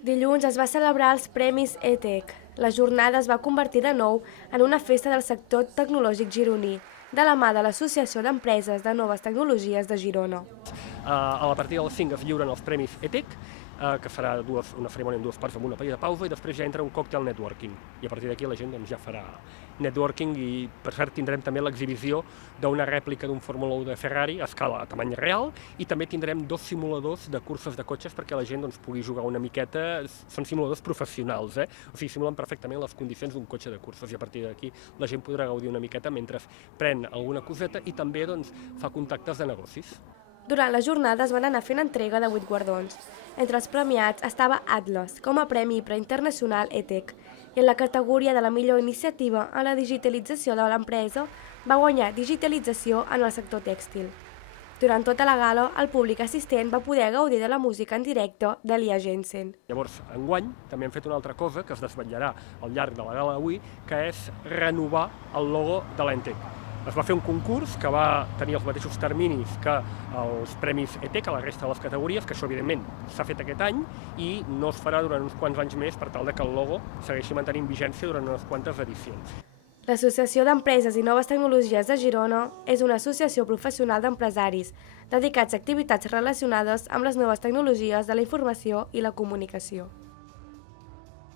Dilluns es va celebrar els Premis ETEC. La jornada es va convertir de nou en una festa del sector tecnològic gironí, de la mà de l'Associació d'Empreses de Noves Tecnologies de Girona. A partir de les 5 es lliuren els Premis ETEC, que farà una cerimònia en dues parts amb una petita pausa, i després ja entra un còctel networking. I a partir d'aquí la gent ja farà networking i, per cert, tindrem també l'exhibició d'una rèplica d'un Fórmula 1 de Ferrari a escala a tamany real, i també tindrem 2 simuladors de curses de cotxes perquè la gent pugui jugar una miqueta. Són simuladors professionals, o sigui, simulen perfectament les condicions d'un cotxe de curses, i a partir d'aquí la gent podrà gaudir una miqueta mentre pren alguna coseta i també fa contactes de negocis. Durant la jornada es van anar fent entrega de 8 guardons. Entre els premiats estava Atlas, com a Premi Internacional ETEC, i en la categoria de la millor iniciativa en la digitalització de l'empresa va guanyar digitalització en el sector tèxtil. Durant tota la gala, el públic assistent va poder gaudir de la música en directe de Lia Jensen. Llavors, enguany, també hem fet una altra cosa que es desvetllarà al llarg de la gala d'avui, que és renovar el logo de l'ENTEC. Es va fer un concurs que va tenir els mateixos terminis que els Premis ETEC a la resta de les categories, que això, evidentment, s'ha fet aquest any i no es farà durant uns quants anys més per tal que el logo segueixi mantenint vigència durant unes quantes edicions. L'Associació d'Empreses i Noves Tecnologies de Girona és una associació professional d'empresaris dedicats a activitats relacionades amb les noves tecnologies de la informació i la comunicació.